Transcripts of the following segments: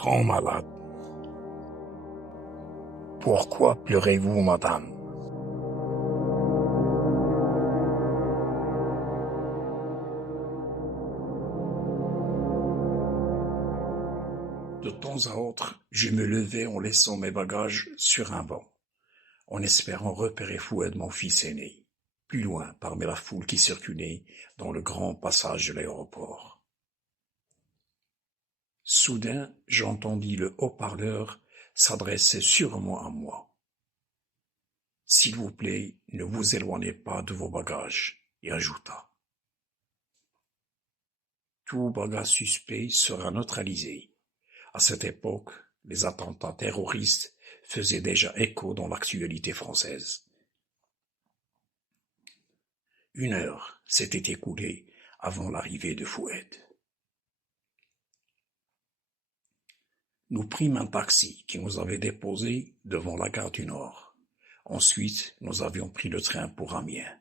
grand malade. Pourquoi pleurez-vous, madame? De temps à autre, je me levais en laissant mes bagages sur un banc, en espérant repérer Fouad, mon fils aîné, plus loin parmi la foule qui circulait dans le grand passage de l'aéroport. Soudain, j'entendis le haut-parleur s'adresser sûrement à moi. « S'il vous plaît, ne vous éloignez pas de vos bagages », il ajouta. « Tout bagage suspect sera neutralisé. » À cette époque, les attentats terroristes faisaient déjà écho dans l'actualité française. 1 heure s'était écoulée avant l'arrivée de Fouad. Nous prîmes un taxi qui nous avait déposés devant la gare du Nord. Ensuite, nous avions pris le train pour Amiens.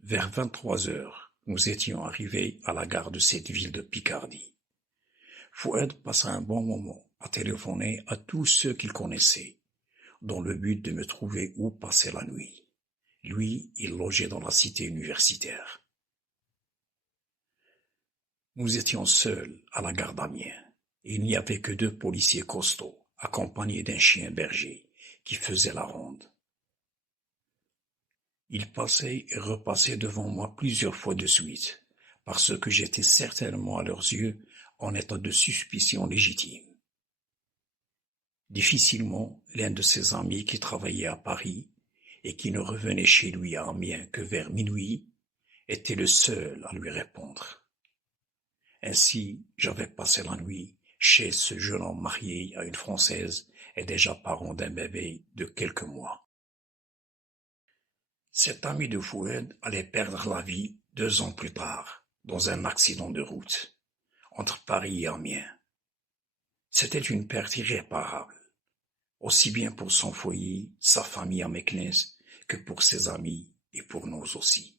Vers 23 heures, nous étions arrivés à la gare de cette ville de Picardie. Fouad passa un bon moment à téléphoner à tous ceux qu'il connaissait, dans le but de me trouver où passer la nuit. Lui, il logeait dans la cité universitaire. Nous étions seuls à la gare d'Amiens, et il n'y avait que 2 policiers costauds, accompagnés d'un chien berger, qui faisait la ronde. Ils passaient et repassaient devant moi plusieurs fois de suite, parce que j'étais certainement à leurs yeux en état de suspicion légitime. Difficilement, l'un de ses amis qui travaillait à Paris et qui ne revenait chez lui à Amiens que vers minuit était le seul à lui répondre. Ainsi, j'avais passé la nuit chez ce jeune homme marié à une Française et déjà parent d'un bébé de quelques mois. Cet ami de Fouad allait perdre la vie 2 ans plus tard, dans un accident de route, entre Paris et Amiens. C'était une perte irréparable, aussi bien pour son foyer, sa famille à Meknès, que pour ses amis et pour nous aussi.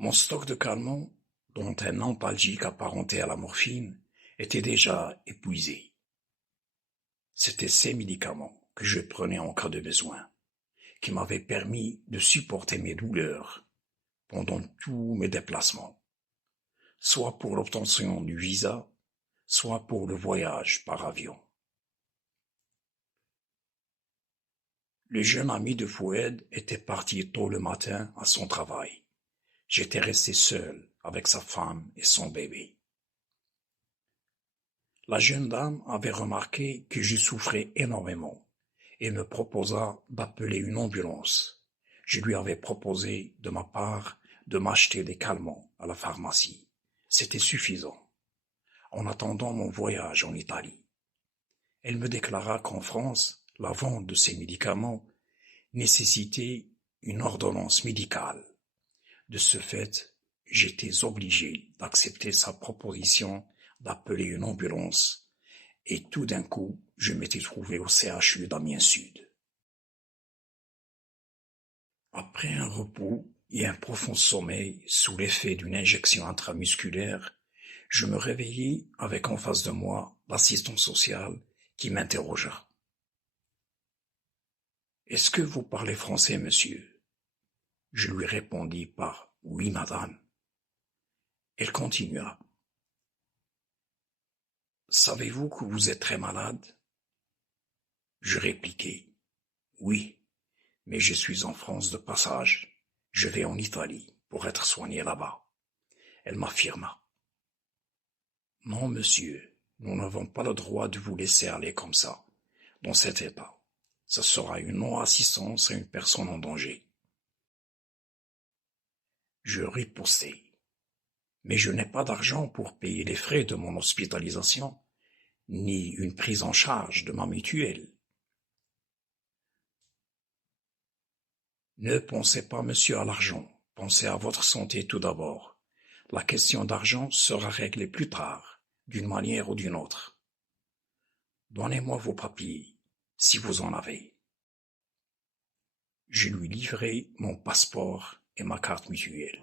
Mon stock de calmants, dont un antalgique apparenté à la morphine, était déjà épuisé. C'étaient ces médicaments que je prenais en cas de besoin, qui m'avaient permis de supporter mes douleurs pendant tous mes déplacements, soit pour l'obtention du visa, soit pour le voyage par avion. Le jeune ami de Fouad était parti tôt le matin à son travail. J'étais resté seul avec sa femme et son bébé. La jeune dame avait remarqué que je souffrais énormément et me proposa d'appeler une ambulance. Je lui avais proposé, de ma part, de m'acheter des calmants à la pharmacie. C'était suffisant, en attendant mon voyage en Italie. Elle me déclara qu'en France, la vente de ces médicaments nécessitait une ordonnance médicale. De ce fait, j'étais obligé d'accepter sa proposition d'appeler une ambulance, et tout d'un coup, je m'étais trouvé au CHU d'Amiens Sud. Après un repos et un profond sommeil sous l'effet d'une injection intramusculaire, je me réveillai avec en face de moi l'assistant social qui m'interrogea. « Est-ce que vous parlez français, monsieur ?» Je lui répondis par « Oui, madame ». Elle continua. « Savez-vous que vous êtes très malade ?» Je répliquai « Oui, mais je suis en France de passage. Je vais en Italie pour être soigné là-bas. » Elle m'affirma. « Non, monsieur, nous n'avons pas le droit de vous laisser aller comme ça, dans cet état. Ce sera une non-assistance à une personne en danger. » Je ripostai. « Mais je n'ai pas d'argent pour payer les frais de mon hospitalisation, ni une prise en charge de ma mutuelle. » Ne pensez pas, monsieur, à l'argent. Pensez à votre santé tout d'abord. La question d'argent sera réglée plus tard, d'une manière ou d'une autre. Donnez-moi vos papiers, si vous en avez. Je lui livrai mon passeport et ma carte mutuelle.